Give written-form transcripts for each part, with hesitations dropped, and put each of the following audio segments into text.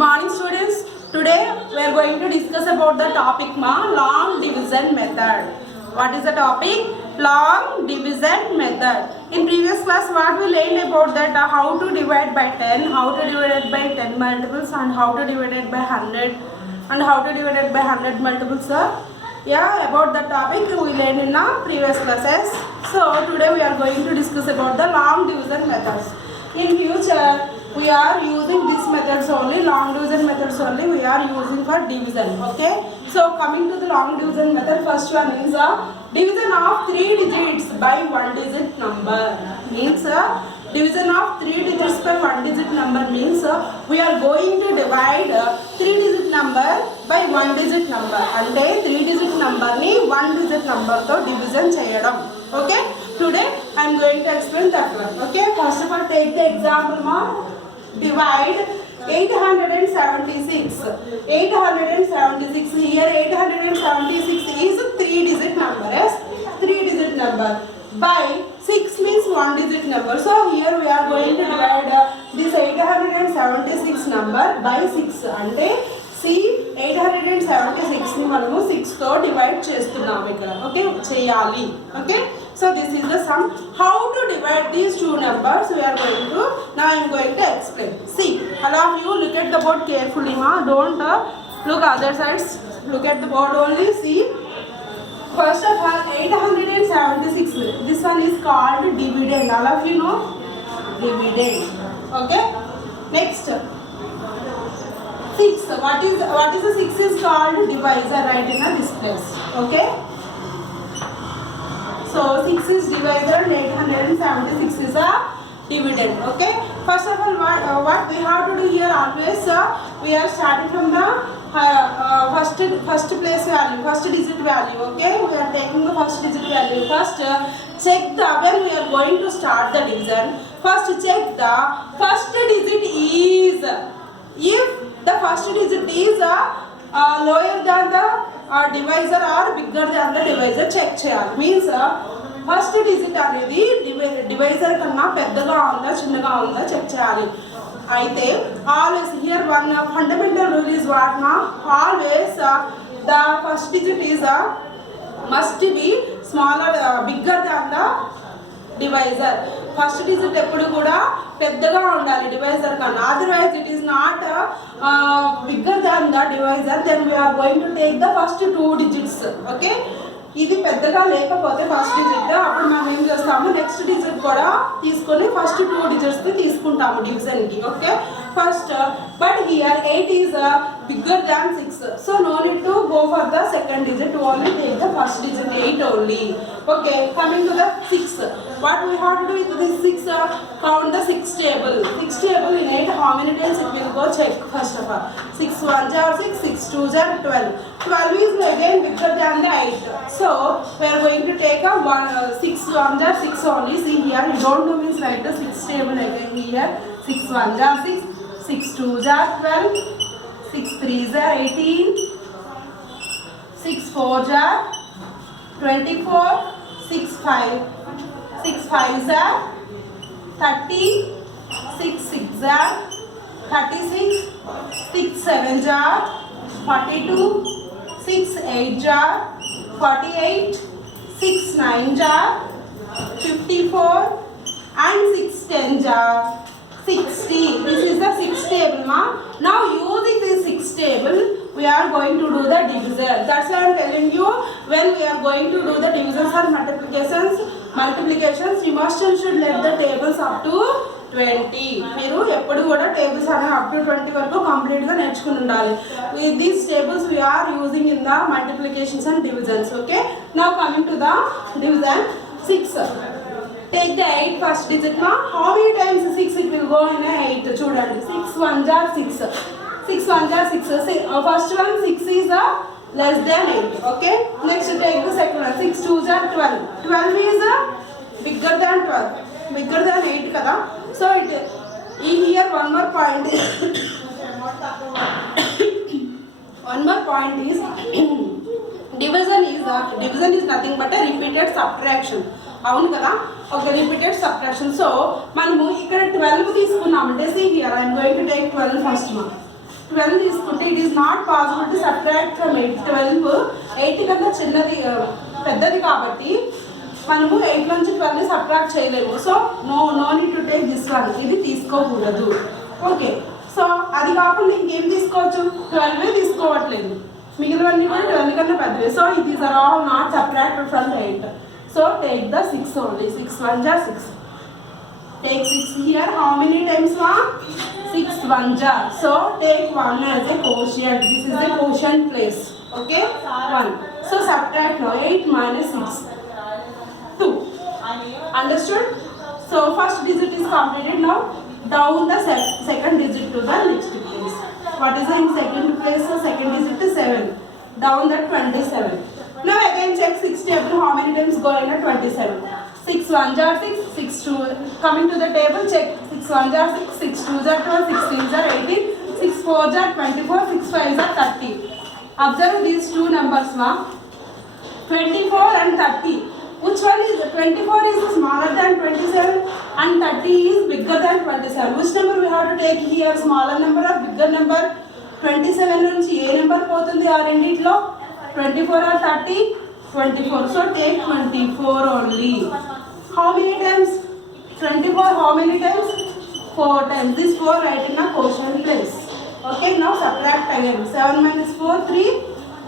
morning students. Today we are going to discuss about the topic long division method. What is the topic? Long division method. In previous class what we learned about that how to divide by 10, how to divide it by 10 multiples and how to divide it by 100 and how to divide it by 100 multiples. Yeah, about the topic we learned in our previous classes. So today we are going to discuss about the long division methods. In future we are using these methods only, long division methods only we are using for division. Okay, so coming to the long division method, first one is division of 3 digits by 1 digit number. Means division of 3 digits by 1 digit number means we are going to divide 3 digit number by 1 digit number. Ante 3 digit number ni 1 digit number to division cheyadam. Okay, today I am going to explain that one. Okay, first of all take the example divide 876. 876 here 876 is 3 digit number. Yes, 3 digit number by 6 means 1 digit number. So here we are going to divide this 876 number by 6. Ante see 876 ni manamu 6 తో divide చేస్తున్నాము ఇక్కడ. Okay చేయాలి. Okay, so this is the sum. How to divide these two numbers we are going to now I am going to explain. See, all of you look at the board carefully don't look other sides, look at the board only. See, first of all 876, this one is called dividend. All of you know dividend. Okay, next 6, what is the 6 is called divisor, right in this place. Okay, so 6 is divisor and 876 is a dividend. Okay, first of all what we have to do here, always we are starting from the first place value, first digit value. Okay, we are taking the first digit value. First check the when we are going to start the division, first check the first digit is, if the first digit is lower than the divisor or bigger than the divisor, check cheyali. Means first digit అనేది divisor కన్నా పెద్దగా ఉందా చిన్నగా ఉందా check చేయాలి. అయితే always here one fundamental rule is what always the first digit is must be smaller bigger than the divisor. First digit ఎప్పుడు కూడా పెద్దగా ఉండాలి డివైజర్ కన్నా. Otherwise it is not bigger than the divisor, then we're going to take the first 2 digits. Okay, ఇది పెద్దగా లేకపోతే first digit అప్పుడు మనం ఏం చేస్తాము, నెక్స్ట్ డిజిట్ కూడా తీసుకొని ఫస్ట్ 2 digits తీసుకుంటాము డివిజన్కి. Okay, first but here 8 is bigger than 6, so no need to go for the second digit, only take the first digit 8 only. Okay, coming to the 6, what we have to do with this 6, count the 6 table. 6 table in 8 how many times it will go, check first of all. 6 1s are 6, 6 2s are 12. 12 is again bigger than the 8, so we are going to take a 6 1s are 6 only. See here you don't do means write the 6 table again here. 6 1s are 6, 6 2s are 12, 6 3s are 18, 6 4s are 24, 6 5s are 30, 6 6s are 36, 6 7s are 42, 6 8s are 48, 6 9s are 54 and 6 10s are 60. This is the 6 table Now using this 6 table we are going to do the division. That's why I am telling you, when we are going to do the divisions or multiplications you must and should let the tables up to 20. మీరు ఎప్పుడు కూడా tables అనేవి up to 20 వరకు కంప్లీట్గా నేర్చుకుని ఉండాలి. These tables we are using in the multiplications and divisions. Okay, now coming to the division 6, take the 8 first digit how many times 6 it will go in a 8. చూడండి 6 1s are 6, 6 1s are 6. First one 6 is less than 8. Okay, next take the second one 6 2s are 12. 12 is bigger than 12, bigger than 8 kada. So it here one more point one more point is division is nothing but a repeated subtraction. అవును కదా, ఒక repeated subtraction. So మనము ఇక్కడ 12 తీసుకున్నామంటే see here I am going to take 12 first 12 తీసుకుంటే it is not possible to subtract from 8. 12 8 కన్నా చిన్నది పెద్దది కాబట్టి మనము 8 నుంచి 12 సబ్ట్రాక్ట్ చేయలేము. So no need to take this one, ఇది తీసుకోకూడదు. ఓకే, సో అది కాకుండా ఇంకేం తీసుకోవచ్చు, 12 తీసుకోవట్లేదు, మిగిలినవన్నీ కూడా 12 కన్నా పెద్దవి. So these are all not subtracted from 8. So take the 6 only. 6 1 jar 6. Take 6 here. How many times 1? 6 1 jar. So take 1 as a quotient. This is the quotient place. Okay, 1. So subtract now. 8 minus 6, 2. Understood? So first digit is completed. Now down the second digit to the next place. What is in second place? So second digit is 7. Down the 27. Now again check 6 table. How many times going at 27? 6 1 jar 6, 6 2. Coming to the table, check 6 1 jar 6, 6 2 jar 12, 6 3 jar 18, 6 4 jar 24, 6 5 jar 30. Observe these two numbers, ma. 24 and 30. Which one is 24 is smaller than 27 and 30 is bigger than 27. Which number we have to take here? Smaller number or bigger number? 27 నుంచి ఏ number పోతుంది ఆ రెండిట్లో? 24 or 30? 24. So take 24 only. How many times? 24 how many times? 4 times. This 4 right in the quotient place. Okay, now subtract again. 7 minus 4 3,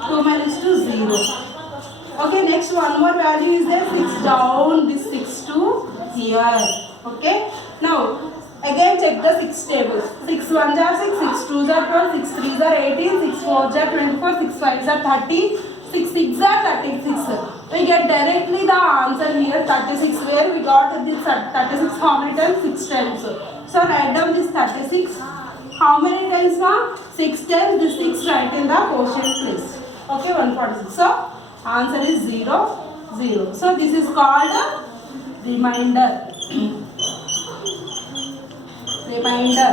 2 minus 2 0. Okay, next one more value is there. 6 down this 6 to here. Okay, now again check the 6 tables. 6 1 jar 6, 6 2 jar 12, 6 3 jar 18, 6 4 jar 24, 6 5 jar 30, 6 6 jar 36. We get directly the answer here 36. Where we got this 36 how many times? 6 times. So write down this 36. How many times now? 6 times. This 6 right in the quotient place. Okay, 146. So answer is 0 0. So this is called a remainder. Remainder.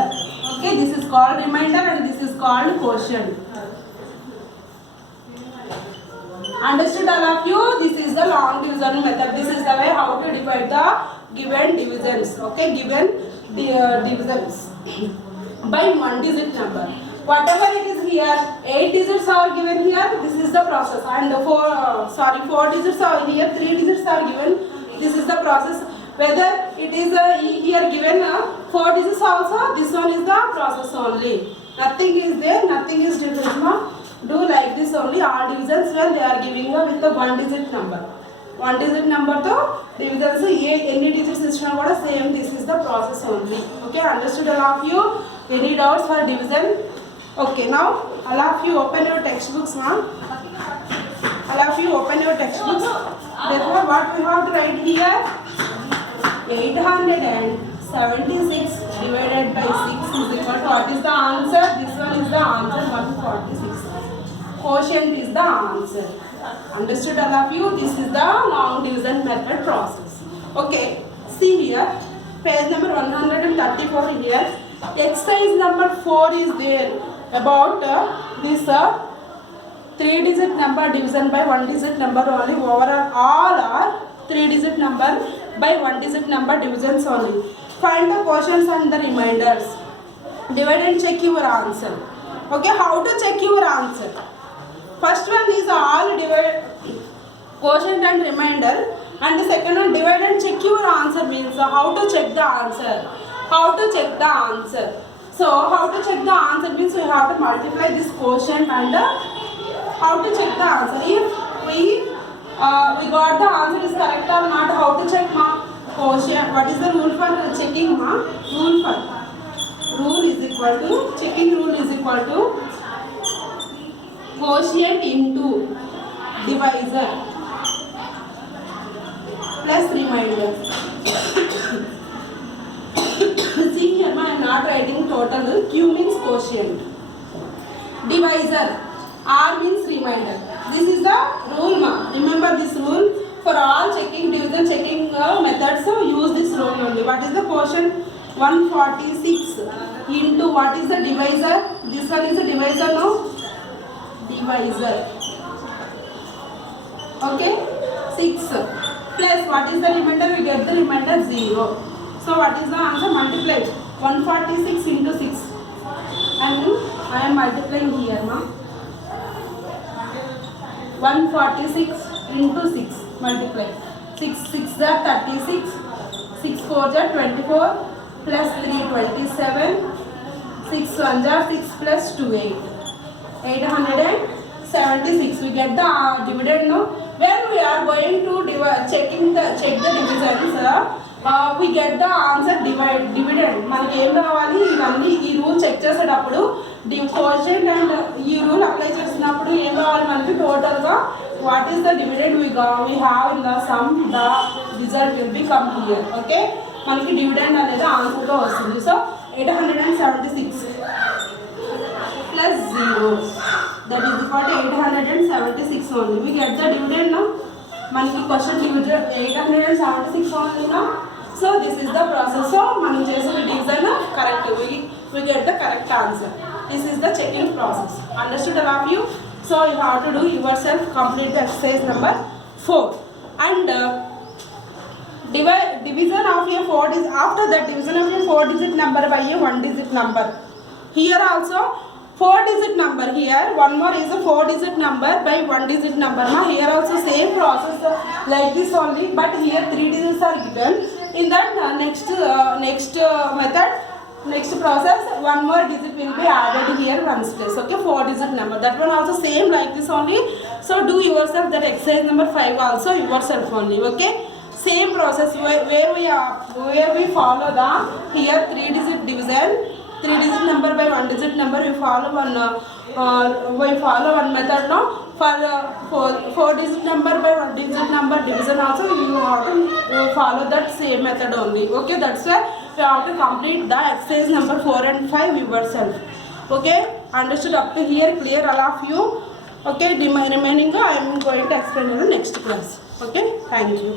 Okay, this is called remainder and this is called quotient. Understood all of you? This is the long division method. This is the way how to divide the given divisions. Okay, given divisions by one digit number. Whatever it is here, 8 digits are given here. This is the process. And 4 digits are here. 3 digits are given. This is the process. Whether it is here given 4 digits also, this one is the process only. Nothing is there. Nothing is different. No? Do like this only. All divisions when they are giving with the 1 digit number. 1 digit number to divisions any digits is not same. This is the process only. Okay, understood all of you? Any doubts for division? Okay, now all of you open your textbooks now. All of you open your textbooks. Therefore, what we have to write here? 876 divided by 6 is equal to what is the answer? This one is the answer 146. Quotient is the answer. Understood all of you? This is the long division method process. Okay, see here, page number 134 here. Exercise number 4 is there about this 3 digit number division by 1 digit number only. Overall all are 3 digit number by 1 digit number divisions only. Find the quotients and the remainders. Divide and check your answer. Okay, how to check your answer? First one is all divide quotient and remainder, and the second one divide and check your answer means how to check the answer. How to check the answer? So how to check the answer means we have to multiply this quotient and how to check the answer. If we got the answer is correct or not, how to check ma? Quotient. What is the rule for checking ma? Rule is equal to checking rule is equal to quotient into divisor plus remainder. See here, I am not writing total. Q means quotient. Divisor. R means remainder. This is the rule, ma. Remember this rule. For all checking division, checking methods, so use this rule only. What is the quotient? 146 into what is the divisor? This one is the divisor now. Divisor. Okay, 6 plus what is the remainder? We get the remainder 0. So what is the answer? Multiply 146 into 6 and I am multiplying here, ma. 146 into 6 multiply. 6 are 36, 6 4 are 24, plus 3 27, 6 1 are 6 plus 2 8. 876. We get the dividend now. When we are going to check the divisions, we get the answer dividend. మనకి ఏం కావాలి, ఇవన్నీ ఈ rule check చేసేటప్పుడు quotient and ఈ rule apply చేసినప్పుడు ఏం కావాలి మనకి టోటల్గా what is the dividend we have in the sum, the result will be come here. Okay, మనకి డివిడెండ్ అనేది ఆన్సర్గా వస్తుంది. So 876 plus 0, that is equal to 876 only. We get the dividend now. మనకి question division 876 only now. So this is the process. So మనం చేసిన division correct, we get the correct answer. This is the checking process. Understood all of you? So you have to do yourself, complete the exercise number 4. And division of a 4 is after that division of a 4 digit number by a 1 digit number. Here also 4 digit number, here one more is a 4 digit number by 1 digit number. Here also same process like this only, but here 3 digits are given. In that next method, next process, one more digit will be added here one's place. Okay, 4 digit number, that one also same like this only. So do yourself that exercise number 5 also yourself only. Okay, same process where we follow the here 3 digit division, 3 digit number by 1 digit number. We follow one method now. For 4 digit number by 1 digit number division also you have to follow that same method only. Okay, that's why you have to complete the exercise number 4 and 5 yourself. Okay, understood up to here? Clear all of you? Okay, remaining I am going to explain in the next class. Okay, thank you.